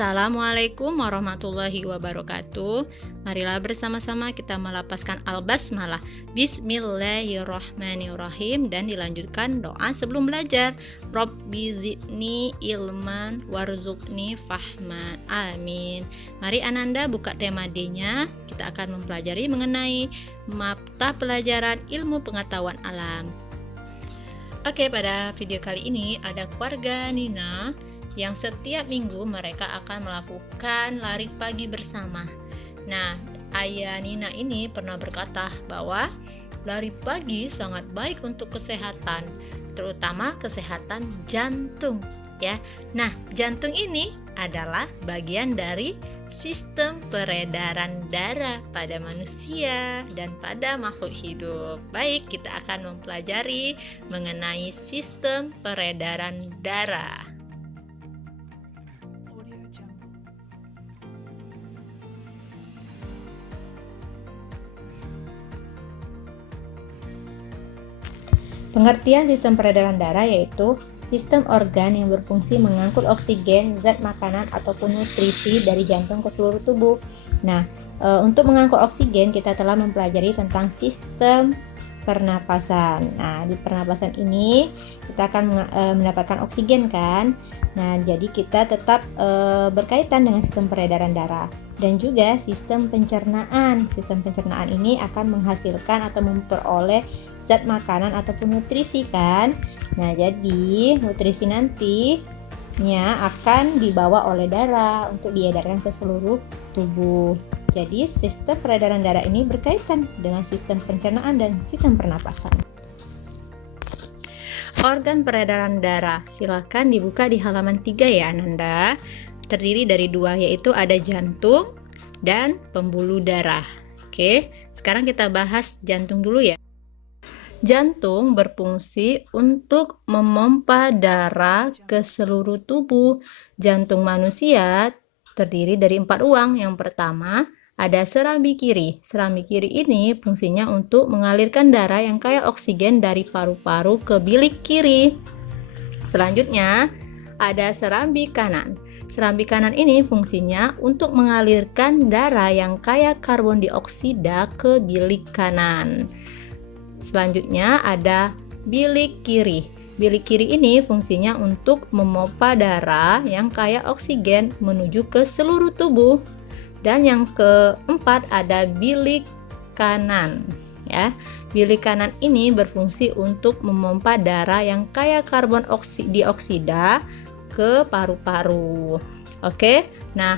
Assalamualaikum warahmatullahi wabarakatuh. Marilah bersama-sama kita melapaskan al-basmalah. Bismillahirrahmanirrahim. Dan dilanjutkan doa sebelum belajar. Rabbi zidni ilman warzuqni fahman. Amin. Mari Ananda buka tema D-nya. Kita akan mempelajari mengenai mata pelajaran ilmu pengetahuan alam. Oke, pada video kali ini ada keluarga Nina yang setiap minggu mereka akan melakukan lari pagi bersama. Nah, ayah Nina ini pernah berkata bahwa lari pagi sangat baik untuk kesehatan, terutama kesehatan jantung, ya. Nah, jantung ini adalah bagian dari sistem peredaran darah pada manusia dan pada makhluk hidup. Baik, kita akan mempelajari mengenai sistem peredaran darah. Pengertian sistem peredaran darah yaitu sistem organ yang berfungsi mengangkut oksigen, zat makanan ataupun nutrisi dari jantung ke seluruh tubuh. Nah, untuk mengangkut oksigen kita telah mempelajari tentang sistem pernapasan. Nah, di pernapasan ini kita akan mendapatkan oksigen kan. Nah, jadi kita tetap berkaitan dengan sistem peredaran darah dan juga sistem pencernaan. Sistem pencernaan ini akan menghasilkan atau memperoleh zat makanan ataupun nutrisi kan. Nah, jadi nutrisi nantinya akan dibawa oleh darah untuk diedarkan ke seluruh tubuh. Jadi sistem peredaran darah ini berkaitan dengan sistem pencernaan dan sistem pernapasan. Organ peredaran darah, silakan dibuka di halaman 3 ya Ananda. Terdiri dari 2, yaitu ada jantung dan pembuluh darah. Oke, sekarang kita bahas jantung dulu ya. Jantung berfungsi untuk memompa darah ke seluruh tubuh. Jantung manusia terdiri dari 4 ruang. Yang pertama, ada serambi kiri. Serambi kiri ini fungsinya untuk mengalirkan darah yang kaya oksigen dari paru-paru ke bilik kiri. Selanjutnya, ada serambi kanan. Serambi kanan ini fungsinya untuk mengalirkan darah yang kaya karbon dioksida ke bilik kanan. Selanjutnya ada bilik kiri. Bilik kiri ini fungsinya untuk memompa darah yang kaya oksigen menuju ke seluruh tubuh. Dan yang keempat ada bilik kanan, ya. Bilik kanan ini berfungsi untuk memompa darah yang kaya karbon dioksida ke paru-paru. Oke. Nah,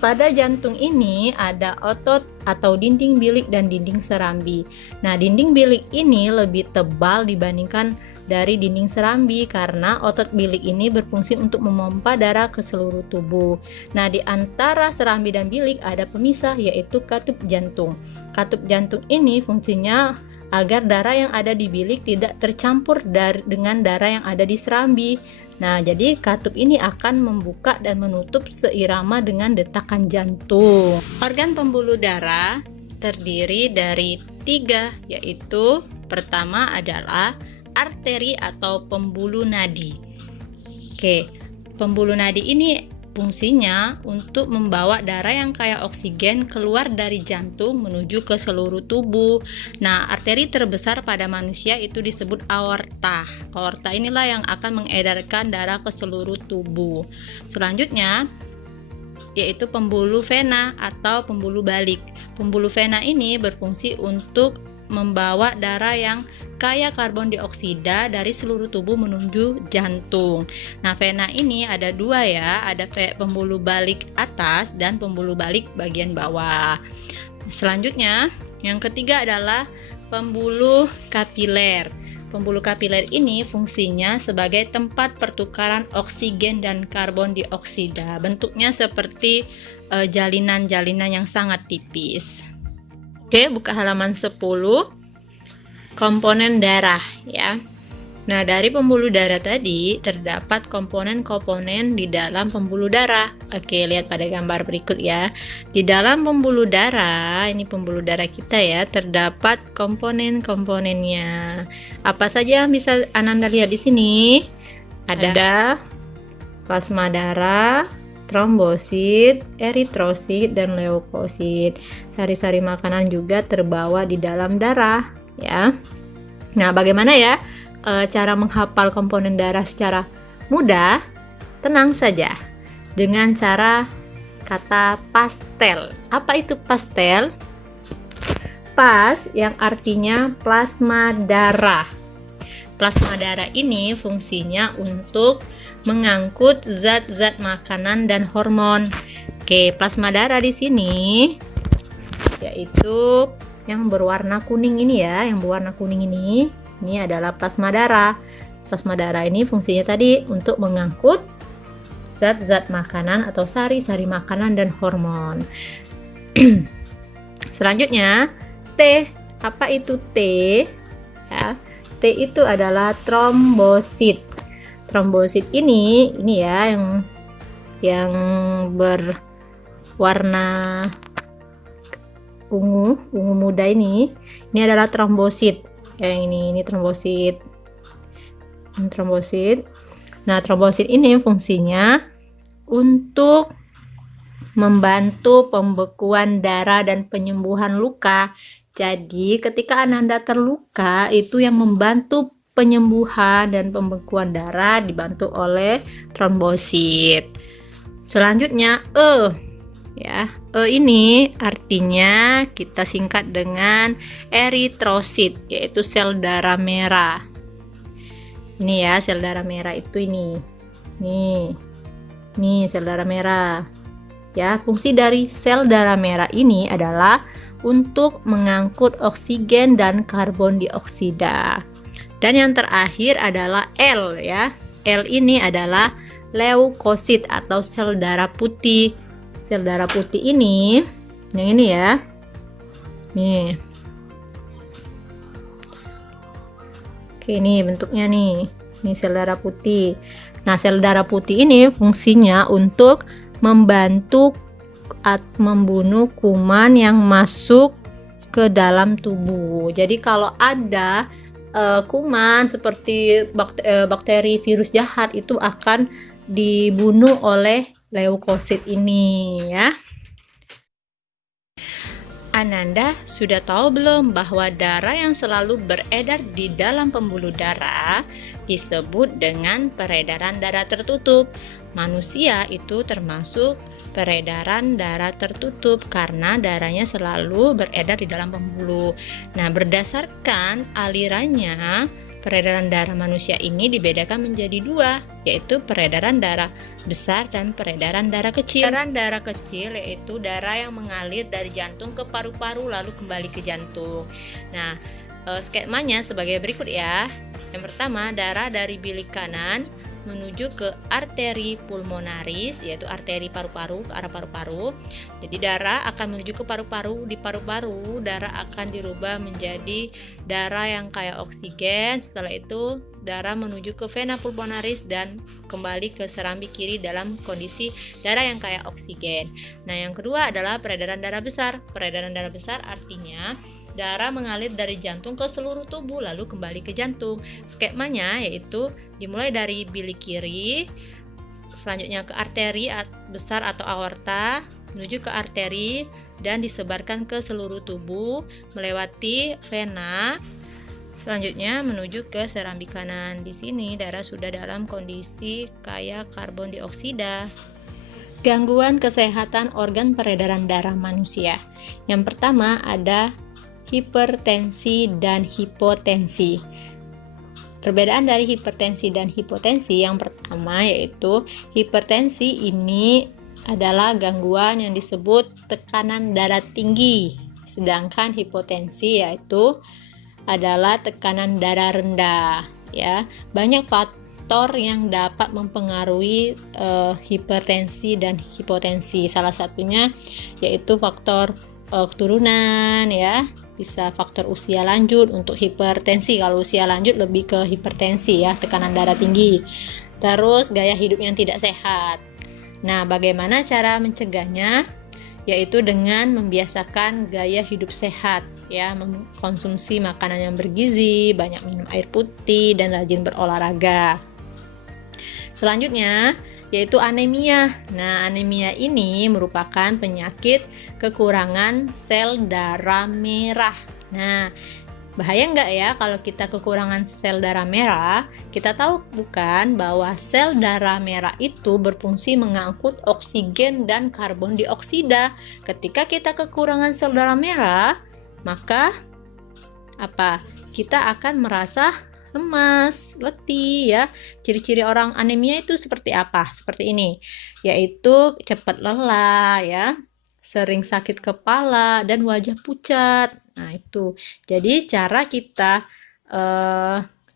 pada jantung ini ada otot atau dinding bilik dan dinding serambi. Nah, dinding bilik ini lebih tebal dibandingkan dari dinding serambi karena otot bilik ini berfungsi untuk memompa darah ke seluruh tubuh. Nah, di antara serambi dan bilik ada pemisah yaitu katup jantung. Katup jantung ini fungsinya agar darah yang ada di bilik tidak tercampur dengan darah yang ada di serambi. Nah, jadi katup ini akan membuka dan menutup seirama dengan detakan jantung. Organ pembuluh darah terdiri dari 3, yaitu pertama adalah arteri atau pembuluh nadi. Oke, pembuluh nadi ini fungsinya untuk membawa darah yang kaya oksigen keluar dari jantung menuju ke seluruh tubuh. Nah, arteri terbesar pada manusia itu disebut aorta. Aorta inilah yang akan mengedarkan darah ke seluruh tubuh. Selanjutnya yaitu pembuluh vena atau pembuluh balik. Pembuluh vena ini berfungsi untuk membawa darah yang kaya karbon dioksida dari seluruh tubuh menuju jantung. Nah, vena ini ada 2 ya, ada pembuluh balik atas dan pembuluh balik bagian bawah. Selanjutnya, yang ketiga adalah pembuluh kapiler. Pembuluh kapiler ini fungsinya sebagai tempat pertukaran oksigen dan karbon dioksida. Bentuknya seperti jalinan-jalinan yang sangat tipis. Oke, buka halaman 10. Komponen darah ya. Nah, dari pembuluh darah tadi terdapat komponen-komponen di dalam pembuluh darah. Oke, lihat pada gambar berikut ya. Di dalam pembuluh darah, ini pembuluh darah kita ya, terdapat komponen-komponennya. Apa saja yang bisa Ananda lihat di sini? Ada plasma darah, trombosit, eritrosit, dan leukosit. Sari-sari makanan juga terbawa di dalam darah, ya. Nah, bagaimana ya cara menghafal komponen darah secara mudah? Tenang saja, dengan cara kata pastel. Apa itu pastel? Pas yang artinya plasma darah. Plasma darah ini fungsinya untuk mengangkut zat-zat makanan dan hormon. Oke, plasma darah di sini yaitu yang berwarna kuning ini ya, yang berwarna kuning ini adalah plasma darah. Plasma darah ini fungsinya tadi untuk mengangkut zat-zat makanan atau sari-sari makanan dan hormon. Selanjutnya, T. Apa itu T? Ya, T itu adalah trombosit. Trombosit ini ya yang berwarna ungu muda ini adalah trombosit. Yang ini trombosit. Trombosit. Nah, trombosit ini fungsinya untuk membantu pembekuan darah dan penyembuhan luka. Jadi, ketika Ananda terluka, itu yang membantu penyembuhan dan pembekuan darah dibantu oleh trombosit. Selanjutnya E. Ya, E ini artinya kita singkat dengan eritrosit, yaitu sel darah merah. Ini ya, sel darah merah itu ini. Nih sel darah merah. Ya, fungsi dari sel darah merah ini adalah untuk mengangkut oksigen dan karbon dioksida. Dan yang terakhir adalah L ya. L ini adalah leukosit atau sel darah putih. Sel darah putih ini, yang ini ya. Nih. Oke, ini bentuknya nih. Ini sel darah putih. Nah, sel darah putih ini fungsinya untuk membantu membunuh kuman yang masuk ke dalam tubuh. Jadi kalau ada kuman seperti bakteri virus jahat itu akan dibunuh oleh leukosit ini ya. Ananda sudah tahu belum bahwa darah yang selalu beredar di dalam pembuluh darah disebut dengan peredaran darah tertutup. Manusia itu termasuk peredaran darah tertutup karena darahnya selalu beredar di dalam pembuluh. Nah, berdasarkan alirannya, peredaran darah manusia ini dibedakan menjadi dua, yaitu peredaran darah besar dan peredaran darah kecil. Peredaran darah kecil yaitu darah yang mengalir dari jantung ke paru-paru lalu kembali ke jantung. Nah, skemanya sebagai berikut ya. Yang pertama, darah dari bilik kanan menuju ke arteri pulmonaris, yaitu arteri paru-paru ke arah paru-paru. Jadi darah akan menuju ke paru-paru. Di paru-paru darah akan dirubah menjadi darah yang kaya oksigen. Setelah itu darah menuju ke vena pulmonaris dan kembali ke serambi kiri dalam kondisi darah yang kaya oksigen. Nah, yang kedua adalah peredaran darah besar. Peredaran darah besar artinya darah mengalir dari jantung ke seluruh tubuh lalu kembali ke jantung. Skemanya yaitu dimulai dari bilik kiri, selanjutnya ke arteri besar atau aorta, menuju ke arteri dan disebarkan ke seluruh tubuh melewati vena. Selanjutnya menuju ke serambi kanan. Di sini darah sudah dalam kondisi kaya karbon dioksida. Gangguan kesehatan organ peredaran darah manusia. Yang pertama ada hipertensi dan hipotensi. Perbedaan dari hipertensi dan hipotensi yang pertama yaitu hipertensi ini adalah gangguan yang disebut tekanan darah tinggi, sedangkan hipotensi yaitu adalah tekanan darah rendah. Ya, banyak faktor yang dapat mempengaruhi hipertensi dan hipotensi. Salah satunya yaitu faktor keturunan ya, bisa faktor usia lanjut untuk hipertensi. Kalau usia lanjut lebih ke hipertensi ya, tekanan darah tinggi. Terus gaya hidup yang tidak sehat. Nah, bagaimana cara mencegahnya? Yaitu dengan membiasakan gaya hidup sehat ya, mengkonsumsi makanan yang bergizi, banyak minum air putih dan rajin berolahraga. Selanjutnya yaitu anemia. Nah, anemia ini merupakan penyakit kekurangan sel darah merah. Nah, bahaya nggak ya kalau kita kekurangan sel darah merah? Kita tahu bukan bahwa sel darah merah itu berfungsi mengangkut oksigen dan karbon dioksida. Ketika kita kekurangan sel darah merah, maka kita akan merasa lemas, letih ya. Ciri-ciri orang anemia itu seperti apa? Seperti ini, yaitu cepat lelah ya, sering sakit kepala dan wajah pucat. Nah, itu. Jadi cara kita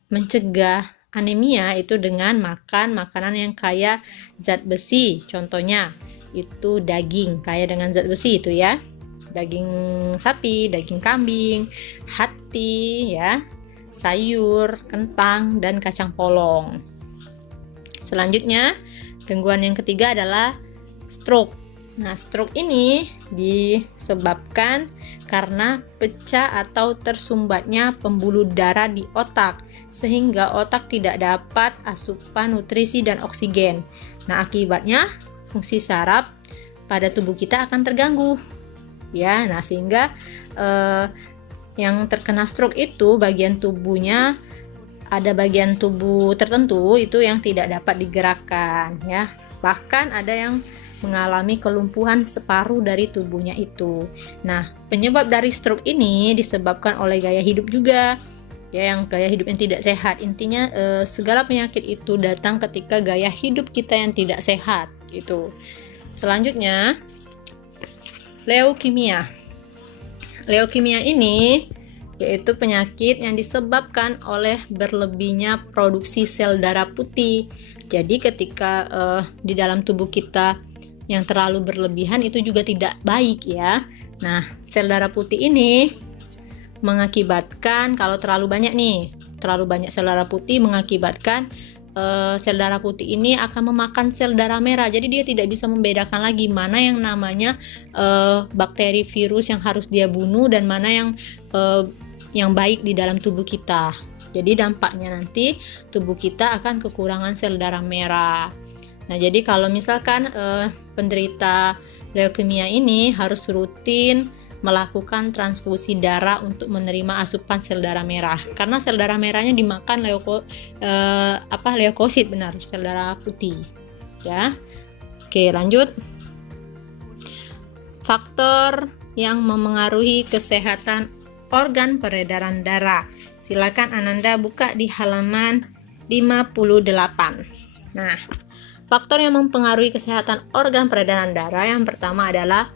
mencegah anemia itu dengan makan makanan yang kaya zat besi. Contohnya itu daging kaya dengan zat besi itu ya. Daging sapi, daging kambing, hati ya, sayur, kentang, dan kacang polong. Selanjutnya, gangguan yang ketiga adalah stroke. Nah, stroke ini disebabkan karena pecah atau tersumbatnya pembuluh darah di otak, sehingga otak tidak dapat asupan nutrisi dan oksigen. Nah, akibatnya fungsi saraf pada tubuh kita akan terganggu. Ya, nah sehingga yang terkena stroke itu bagian tubuhnya, ada bagian tubuh tertentu itu yang tidak dapat digerakkan ya. Bahkan ada yang mengalami kelumpuhan separuh dari tubuhnya itu. Nah, penyebab dari stroke ini disebabkan oleh gaya hidup juga. Ya, yang gaya hidup yang tidak sehat. Intinya segala penyakit itu datang ketika gaya hidup kita yang tidak sehat gitu. Selanjutnya, leukemia. Leukemia ini yaitu penyakit yang disebabkan oleh berlebihnya produksi sel darah putih. Jadi ketika di dalam tubuh kita yang terlalu berlebihan itu juga tidak baik ya. Nah, sel darah putih ini mengakibatkan kalau terlalu banyak sel darah putih mengakibatkan sel darah putih ini akan memakan sel darah merah. Jadi dia tidak bisa membedakan lagi mana yang namanya bakteri, virus yang harus dia bunuh dan mana yang baik di dalam tubuh kita. Jadi dampaknya nanti tubuh kita akan kekurangan sel darah merah. Nah, jadi kalau misalkan penderita leukemia ini harus rutin melakukan transfusi darah untuk menerima asupan sel darah merah, karena sel darah merahnya dimakan leukosit, benar, sel darah putih ya. Oke, lanjut. Faktor yang memengaruhi kesehatan organ peredaran darah. Silakan Ananda buka di halaman 58. Nah, faktor yang mempengaruhi kesehatan organ peredaran darah yang pertama adalah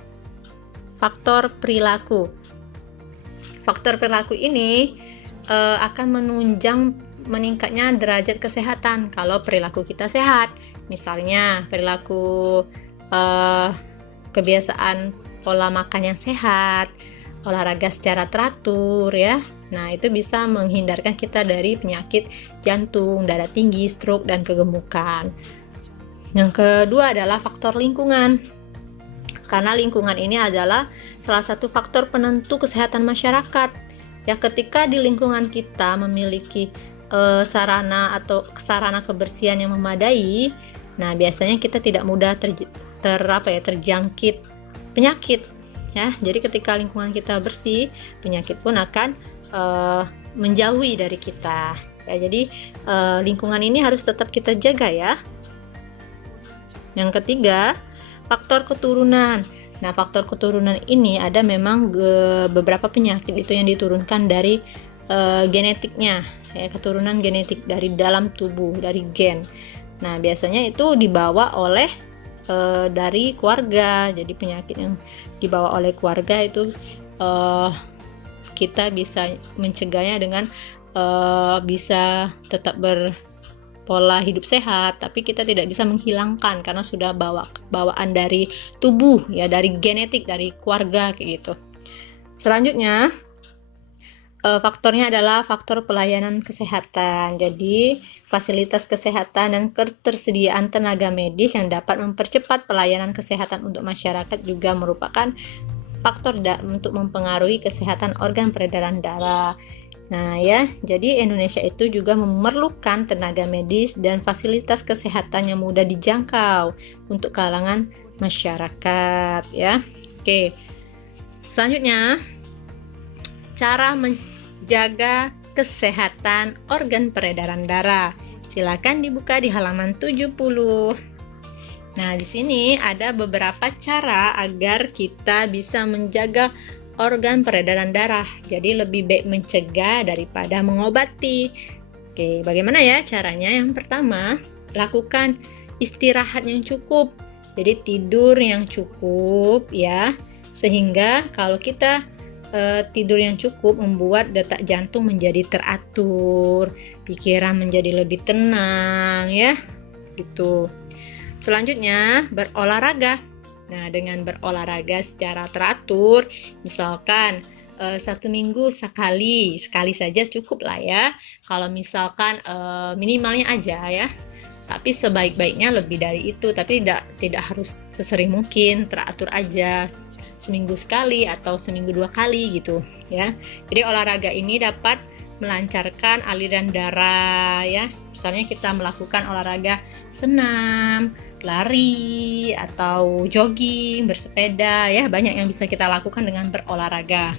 faktor perilaku. Faktor perilaku ini akan menunjang meningkatnya derajat kesehatan kalau perilaku kita sehat. Misalnya perilaku kebiasaan pola makan yang sehat, olahraga secara teratur ya. Nah, itu bisa menghindarkan kita dari penyakit jantung, darah tinggi, stroke, dan kegemukan. Yang kedua adalah faktor lingkungan. Karena lingkungan ini adalah salah satu faktor penentu kesehatan masyarakat. Ya, ketika di lingkungan kita memiliki sarana kebersihan yang memadai, nah biasanya kita tidak mudah terjangkit penyakit. Ya, jadi ketika lingkungan kita bersih, penyakit pun akan menjauhi dari kita. Ya, jadi lingkungan ini harus tetap kita jaga ya. Yang ketiga, faktor keturunan. Nah, faktor keturunan ini ada memang beberapa penyakit itu yang diturunkan dari genetiknya, ya, keturunan genetik dari dalam tubuh, dari gen. Nah, biasanya itu dibawa oleh dari keluarga. Jadi penyakit yang dibawa oleh keluarga itu kita bisa mencegahnya dengan bisa tetap pola hidup sehat, tapi kita tidak bisa menghilangkan karena sudah bawaan dari tubuh ya, dari genetik, dari keluarga kayak gitu. Selanjutnya faktornya adalah faktor pelayanan kesehatan. Jadi fasilitas kesehatan dan ketersediaan tenaga medis yang dapat mempercepat pelayanan kesehatan untuk masyarakat juga merupakan faktor untuk mempengaruhi kesehatan organ peredaran darah. Nah ya, jadi Indonesia itu juga memerlukan tenaga medis dan fasilitas kesehatan yang mudah dijangkau untuk kalangan masyarakat ya. Oke, selanjutnya cara menjaga kesehatan organ peredaran darah. Silakan dibuka di halaman 70. Nah, di sini ada beberapa cara agar kita bisa menjaga organ peredaran darah. Jadi lebih baik mencegah daripada mengobati. Oke, bagaimana ya caranya? Yang pertama, lakukan istirahat yang cukup. Jadi tidur yang cukup ya. Sehingga kalau kita tidur yang cukup membuat detak jantung menjadi teratur, pikiran menjadi lebih tenang ya. Gitu. Selanjutnya, berolahraga. Nah, dengan berolahraga secara teratur, misalkan 1 minggu sekali saja cukup lah ya. Kalau misalkan minimalnya aja ya. Tapi sebaik-baiknya lebih dari itu. Tapi tidak harus sesering mungkin, teratur aja. Seminggu sekali atau seminggu 2 kali gitu ya. Jadi olahraga ini dapat melancarkan aliran darah ya. Misalnya kita melakukan olahraga senam, lari atau jogging, bersepeda ya, banyak yang bisa kita lakukan dengan berolahraga.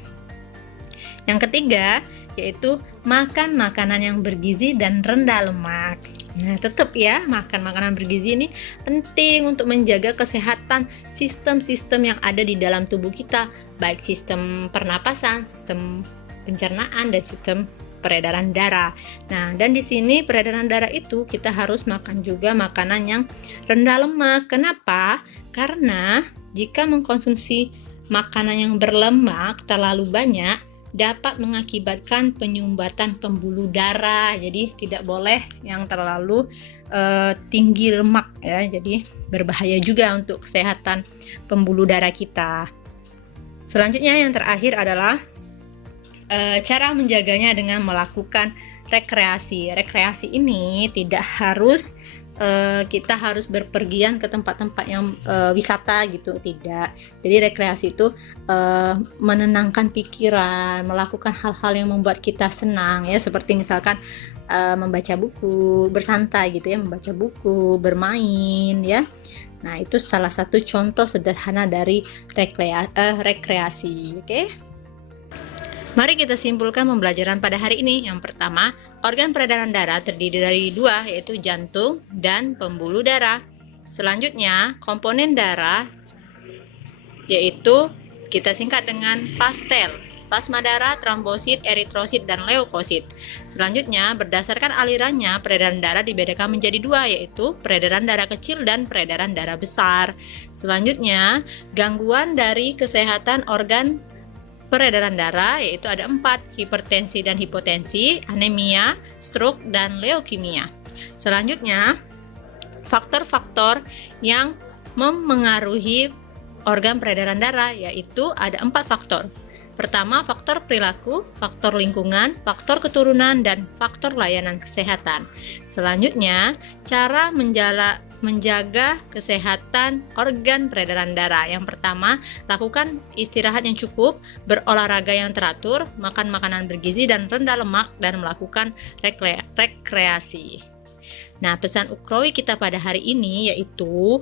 Yang ketiga yaitu makan makanan yang bergizi dan rendah lemak. Nah, tetap ya, makan makanan bergizi ini penting untuk menjaga kesehatan sistem-sistem yang ada di dalam tubuh kita, baik sistem pernapasan, sistem pencernaan, dan sistem peredaran darah. Nah, dan di sini peredaran darah itu kita harus makan juga makanan yang rendah lemak. Kenapa? Karena jika mengkonsumsi makanan yang berlemak terlalu banyak, dapat mengakibatkan penyumbatan pembuluh darah. Jadi tidak boleh yang terlalu tinggi lemak ya. Jadi berbahaya juga untuk kesehatan pembuluh darah kita. Selanjutnya yang terakhir adalah cara menjaganya dengan melakukan rekreasi. Rekreasi ini tidak harus kita harus berpergian ke tempat-tempat yang wisata gitu, tidak. Jadi rekreasi itu menenangkan pikiran, melakukan hal-hal yang membuat kita senang ya, seperti misalkan membaca buku, bersantai gitu ya, membaca buku, bermain ya. Nah, itu salah satu contoh sederhana dari rekreasi, oke? Mari kita simpulkan pembelajaran pada hari ini. Yang pertama, organ peredaran darah terdiri dari 2, yaitu jantung dan pembuluh darah. Selanjutnya, komponen darah yaitu kita singkat dengan pastel: plasma darah, trombosit, eritrosit, dan leukosit. Selanjutnya, berdasarkan alirannya, peredaran darah dibedakan menjadi 2, yaitu peredaran darah kecil dan peredaran darah besar. Selanjutnya, gangguan dari kesehatan organ peredaran darah yaitu ada 4, hipertensi dan hipotensi, anemia, stroke, dan leukemia. Selanjutnya, faktor-faktor yang memengaruhi organ peredaran darah yaitu ada 4 faktor. Pertama, faktor perilaku, faktor lingkungan, faktor keturunan, dan faktor layanan kesehatan. Selanjutnya, cara menjaga kesehatan organ peredaran darah. Yang pertama, lakukan istirahat yang cukup, berolahraga yang teratur, makan makanan bergizi dan rendah lemak, dan melakukan rekreasi. Nah, pesan ukrawi kita pada hari ini yaitu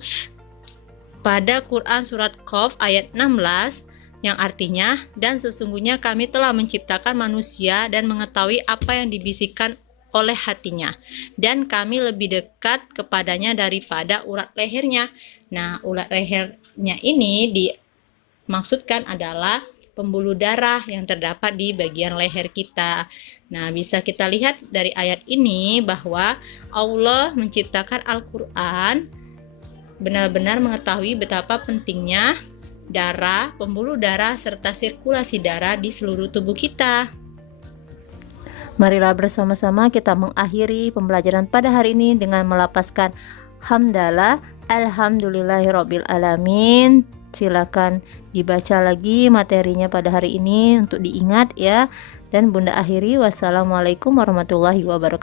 pada Quran surat Qaf ayat 16, yang artinya, dan sesungguhnya kami telah menciptakan manusia dan mengetahui apa yang dibisikkan oleh hatinya, dan kami lebih dekat kepadanya daripada urat lehernya. Nah, urat lehernya ini dimaksudkan adalah pembuluh darah yang terdapat di bagian leher kita. Nah, bisa kita lihat dari ayat ini bahwa Allah menciptakan Al-Quran benar-benar mengetahui betapa pentingnya darah, pembuluh darah, serta sirkulasi darah di seluruh tubuh kita. Marilah bersama-sama kita mengakhiri pembelajaran pada hari ini dengan melapaskan hamdalah, alhamdulillahirabbil alamin. Silakan dibaca lagi materinya pada hari ini untuk diingat ya. Dan Bunda akhiri, wassalamualaikum warahmatullahi wabarakatuh.